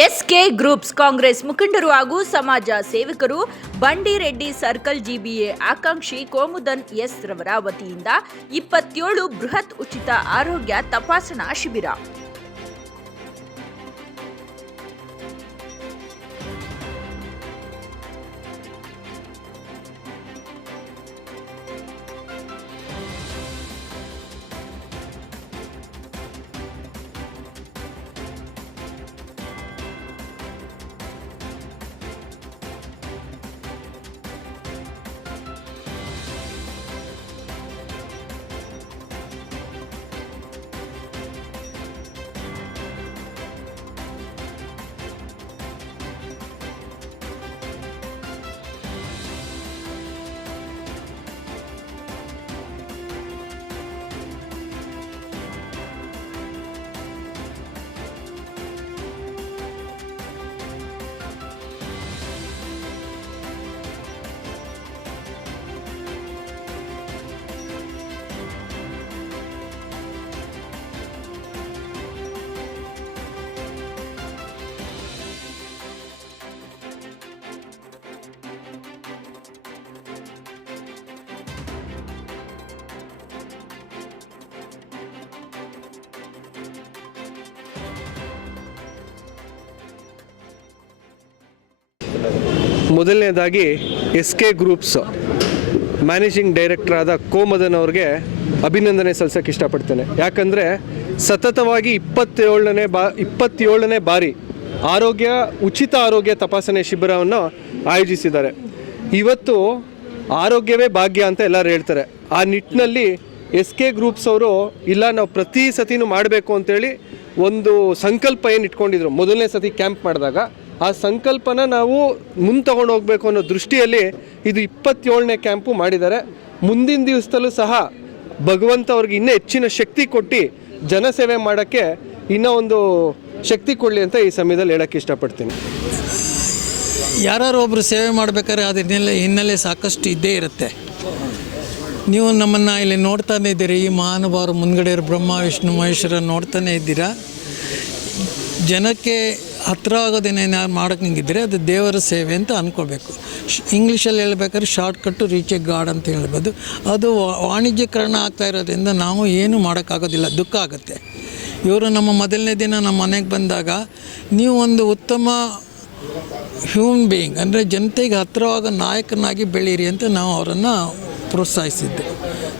S K groups Congress ಮುಖಂಡರು ಹಾಗೂ ಸಮಾಜ ಸೇವಕರು ಬಂಡಿರೆಡ್ಡಿ ಸರ್ಕಲ್ ಜಿಬಿಎ ಆಕಾಂಕ್ಷಿ ಕೋಮುದನ್ ಎಸ್ ರವರ ವತಿಯಿಂದ 27 ಬೃಹತ್ ಉಚಿತ ಆರೋಗ್ಯ ತಪಾಸಣಾ ಶಿಬಿರ. ಮೊದಲನೇದಾಗಿ ಎಸ್ಕೆ ಗ್ರೂಪ್ಸ್ ಮ್ಯಾನೇಜಿಂಗ್ ಡೈರೆಕ್ಟರ್ ಆದ ಕೋಮದನ್ ಅವ್ರಿಗೆ ಅಭಿನಂದನೆ ಸಲ್ಲಿಸೋಕ್ಕೆ ಇಷ್ಟಪಡ್ತೇನೆ. ಯಾಕಂದರೆ ಸತತವಾಗಿ 27ನೇ ಬಾರಿ ಉಚಿತ ಆರೋಗ್ಯ ತಪಾಸಣೆ ಶಿಬಿರವನ್ನು ಆಯೋಜಿಸಿದ್ದಾರೆ. ಇವತ್ತು ಆರೋಗ್ಯವೇ ಭಾಗ್ಯ ಅಂತ ಎಲ್ಲರೂ ಹೇಳ್ತಾರೆ. ಆ ನಿಟ್ಟಿನಲ್ಲಿ ಎಸ್ಕೆ ಗ್ರೂಪ್ಸ್ ಅವರು ಇಲ್ಲ ನಾವು ಪ್ರತಿ ಸತಿನೂ ಮಾಡಬೇಕು ಅಂತೇಳಿ ಒಂದು ಸಂಕಲ್ಪ ಏನು ಇಟ್ಕೊಂಡಿದ್ರು. ಮೊದಲನೇ ಸತಿ ಕ್ಯಾಂಪ್ ಮಾಡಿದಾಗ ಆ ಸಂಕಲ್ಪನ ನಾವು ಮುಂದೆ ತಗೊಂಡು ಹೋಗಬೇಕು ಅನ್ನೋ ದೃಷ್ಟಿಯಲ್ಲಿ ಇದು 27ನೇ ಕ್ಯಾಂಪು ಮಾಡಿದ್ದಾರೆ. ಮುಂದಿನ ದಿವಸದಲ್ಲೂ ಸಹ ಭಗವಂತ ಅವ್ರಿಗೆ ಇನ್ನೂ ಹೆಚ್ಚಿನ ಶಕ್ತಿ ಕೊಟ್ಟು ಜನಸೇವೆ ಮಾಡೋಕ್ಕೆ ಇನ್ನೂ ಒಂದು ಶಕ್ತಿ ಕೊಡಲಿ ಅಂತ ಈ ಸಮಯದಲ್ಲಿ ಹೇಳೋಕ್ಕೆ ಇಷ್ಟಪಡ್ತೀನಿ. ಯಾರು ಒಬ್ಬರು ಸೇವೆ ಮಾಡಬೇಕಾದ್ರೆ ಅದ್ರ ಹಿನ್ನೆಲೆ ಸಾಕಷ್ಟು ಇದ್ದೇ ಇರುತ್ತೆ. ನೀವು ನಮ್ಮನ್ನು ಇಲ್ಲಿ ನೋಡ್ತಾನೆ ಇದ್ದೀರಿ. ಈ ಮಹಾನುಭಾವರು ಮುಂದ್ಗಡೆ ಬ್ರಹ್ಮ ವಿಷ್ಣು ಮಹೇಶ್ವರ ನೋಡ್ತಾನೆ ಇದ್ದೀರಾ. ಜನಕ್ಕೆ ಹತ್ರ ಆಗೋದೇನೇನು ಮಾಡೋಕ್ಕಂಗಿದ್ರೆ ಅದು ದೇವರ ಸೇವೆ ಅಂತ ಅಂದ್ಕೋಬೇಕು. ಇಂಗ್ಲೀಷಲ್ಲಿ ಹೇಳ್ಬೇಕಾದ್ರೆ ಶಾರ್ಟ್ಕಟ್ಟು ರೀಚ್ ಎ ಗಾಡ್ ಅಂತ ಹೇಳ್ಬೋದು. ಅದು ವಾಣಿಜ್ಯೀಕರಣ ಆಗ್ತಾ ಇರೋದ್ರಿಂದ ನಾವು ಏನೂ ಮಾಡೋಕ್ಕಾಗೋದಿಲ್ಲ, ದುಃಖ ಆಗುತ್ತೆ. ಇವರು ನಮ್ಮ ಮೊದಲನೇ ದಿನ ನಮ್ಮ ಮನೆಗೆ ಬಂದಾಗ ನೀವು ಒಂದು ಉತ್ತಮ ಹ್ಯೂಮನ್ ಬೀಯಿಂಗ್ ಅಂದರೆ ಜನತೆಗೆ ಹತ್ತಿರವಾಗ ನಾಯಕನಾಗಿ ಬೆಳೀರಿ ಅಂತ ನಾವು ಅವರನ್ನು ಪ್ರೋತ್ಸಾಹಿಸಿದ್ದು.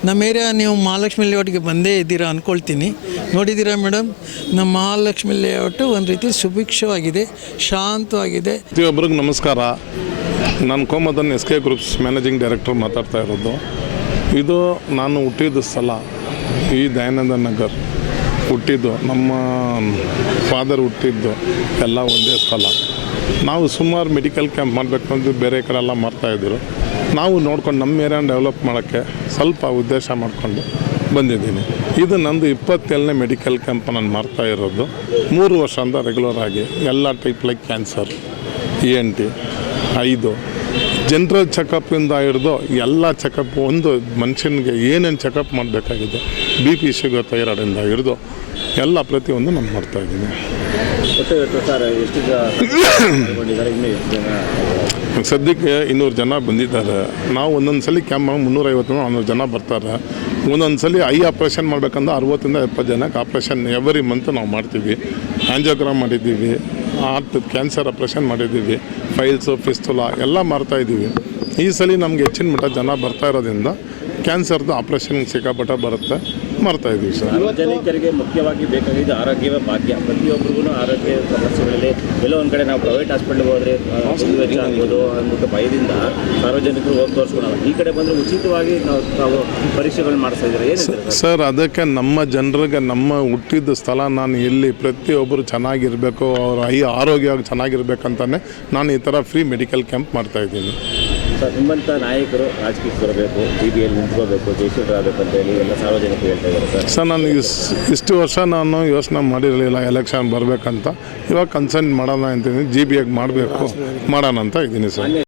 ನಮ್ಮ ಏರಿಯಾ ನೀವು ಮಹಾಲಕ್ಷ್ಮಿ ಲೇಔಟ್ಗೆ ಬಂದೇ ಇದ್ದೀರಾ ಅಂದ್ಕೊಳ್ತೀನಿ. ನೋಡಿದ್ದೀರಾ ಮೇಡಮ್, ನಮ್ಮ ಮಹಾಲಕ್ಷ್ಮಿ ಲೇಔಟು ಒಂದು ರೀತಿ ಸುಭಿಕ್ಷವಾಗಿದೆ, ಶಾಂತವಾಗಿದೆ. ಪ್ರತಿಯೊಬ್ಬರಿಗೆ ನಮಸ್ಕಾರ. ನಾನು ಕೋಮದನ್ ಎಸ್ಕೆ ಗ್ರೂಪ್ಸ್ ಮ್ಯಾನೇಜಿಂಗ್ ಡೈರೆಕ್ಟರ್ ಮಾತಾಡ್ತಾ ಇರೋದು. ಇದು ನಾನು ಹುಟ್ಟಿದ ಸ್ಥಳ ಈ ದಯಾನಂದ ನಗರ್ ಹುಟ್ಟಿದ್ದು, ನಮ್ಮ ಫಾದರ್ ಹುಟ್ಟಿದ್ದು ಎಲ್ಲ ಒಂದೇ ಸ್ಥಳ. ನಾವು ಸುಮಾರು ಮೆಡಿಕಲ್ ಕ್ಯಾಂಪ್ ಮಾಡಬೇಕು ಅಂತ ಬೇರೆ ಕಡೆ ಎಲ್ಲ ಮಾಡ್ತಾಯಿದ್ರು. ನಾವು ನೋಡ್ಕೊಂಡು ನಮ್ಮ ಏರಿಯಾನ ಡೆವಲಪ್ ಮಾಡೋಕ್ಕೆ ಸ್ವಲ್ಪ ಉದ್ದೇಶ ಮಾಡಿಕೊಂಡು ಬಂದಿದ್ದೀನಿ. ಇದು ನಂದು 27ನೇ ಮೆಡಿಕಲ್ ಕ್ಯಾಂಪ್ ನಾನು ಮಾಡ್ತಾ ಇರೋದು. 3 ವರ್ಷದಿಂದ ರೆಗ್ಯುಲರ್ ಆಗಿ ಎಲ್ಲ type like cancer, ENT 5 general ಚೆಕಪ್ಪಿಂದ ಹಿಡಿದು ಎಲ್ಲ ಚೆಕಪ್, ಒಂದು ಮನುಷ್ಯನಿಗೆ ಏನೇನು ಚೆಕಪ್ ಮಾಡಬೇಕಾಗಿದೆ, BP ಶುಗರ್ ಥೈರಾಯ್ಡಿಂದ ಹಿಡಿದು ಎಲ್ಲ ಪ್ರತಿಯೊಂದು ನಾನು ಮಾಡ್ತಾಯಿದ್ದೀನಿ. ಸದ್ಯಕ್ಕೆ 200 ಜನ ಬಂದಿದ್ದಾರೆ. ನಾವು ಒಂದೊಂದು ಸಲ ಕ್ಯಾಂಪ್ 350-400 ಜನ ಬರ್ತಾರೆ. ಒಂದೊಂದು ಸಲ ಐ ಆಪ್ರೇಷನ್ ಮಾಡಬೇಕಂದ್ರೆ 60-70 ಜನಕ್ಕೆ ಆಪ್ರೇಷನ್ ಎವ್ರಿ ಮಂತ್ ನಾವು ಮಾಡ್ತೀವಿ. ಆಂಜಿಯೋಗ್ರಾಮ್ ಮಾಡಿದ್ದೀವಿ, ಹಾರ್ಟ್ ಕ್ಯಾನ್ಸರ್ ಆಪ್ರೇಷನ್ ಮಾಡಿದ್ದೀವಿ, ಫೈಲ್ಸು ಫಿಸ್ತುಲಾ ಎಲ್ಲ ಮಾಡ್ತಾಯಿದ್ದೀವಿ. ಈ ಸಲ ನಮಗೆ ಹೆಚ್ಚಿನ ಮಟ್ಟ ಜನ ಬರ್ತಾ ಇರೋದ್ರಿಂದ ಕ್ಯಾನ್ಸರ್ದು ಆಪ್ರೇಷನ್ ಸಿಕ್ಕಾಪಟ್ಟ ಬರುತ್ತೆ, ಮಾಡ್ತಾಯಿದ್ದೀವಿ ಸರ್. ಸಾರ್ವಜನಿಕರಿಗೆ ಮುಖ್ಯವಾಗಿ ಬೇಕಾಗಿದ್ದು ಆರೋಗ್ಯವೇ ಭಾಗ್ಯ. ಪ್ರತಿಯೊಬ್ಬರಿಗೂ ಆರೋಗ್ಯ ಸಮಸ್ಯೆಗಳಲ್ಲಿ ಎಲ್ಲೋ ಒಂದು ಕಡೆ ನಾವು ಪ್ರೈವೇಟ್ ಹಾಸ್ಪಿಟ್ಲಿಗೆ ಹೋದರೆ ವೆಚ್ಚ ಆಗ್ಬೋದು ಅಂದ್ಬಿಟ್ಟು ಭಯದಿಂದ ಸಾರ್ವಜನಿಕರು ಹೋಗಿ ತೋರಿಸ್ಕೊಳಲ್ಲ. ಈ ಕಡೆ ಬಂದರೆ ಉಚಿತವಾಗಿ ನಾವು ಪರೀಕ್ಷೆಗಳು ಮಾಡಿಸ್ತಾ ಇದ್ದಾರೆ. ಏನು ಸರ್, ಅದಕ್ಕೆ ನಮ್ಮ ಜನರಿಗೆ ನಮ್ಮ ಹುಟ್ಟಿದ ಸ್ಥಳ ನಾನು ಇಲ್ಲಿ ಪ್ರತಿಯೊಬ್ಬರು ಚೆನ್ನಾಗಿರಬೇಕು, ಅವ್ರ ಆರೋಗ್ಯ ಚೆನ್ನಾಗಿರ್ಬೇಕಂತಾನೆ ನಾನು ಈ ಥರ ಫ್ರೀ ಮೆಡಿಕಲ್ ಕ್ಯಾಂಪ್ ಮಾಡ್ತಾಯಿದ್ದೀನಿ. ಸರ್, ನಿಮ್ಮಂಥ ನಾಯಕರು ರಾಜಕೀಯಕ್ಕೆ ಬರಬೇಕು, ಜಿಬಿಯಲ್ಲಿ ನಿಂತ್ಕೋಬೇಕು, ಜಯಶೀಲರಾಗಬೇಕು ಅಂತ ಹೇಳಿ ಎಲ್ಲ ಸಾರ್ವಜನಿಕರು ಹೇಳ್ತಾ ಇದ್ದಾರೆ. ಸರ್, ನಾನು ಇಷ್ಟು ವರ್ಷ ನಾನು ಯೋಚನೆ ಮಾಡಿರಲಿಲ್ಲ ಎಲೆಕ್ಷನ್ ಬರಬೇಕಂತ. ಇವಾಗ ಕನ್ಸರ್ನ್ ಮಾಡೋಣ ಅಂತೀನಿ, GBAಗೆ ಮಾಡಬೇಕು ಮಾಡೋಣ ಅಂತ ಇದ್ದೀನಿ ಸರ್.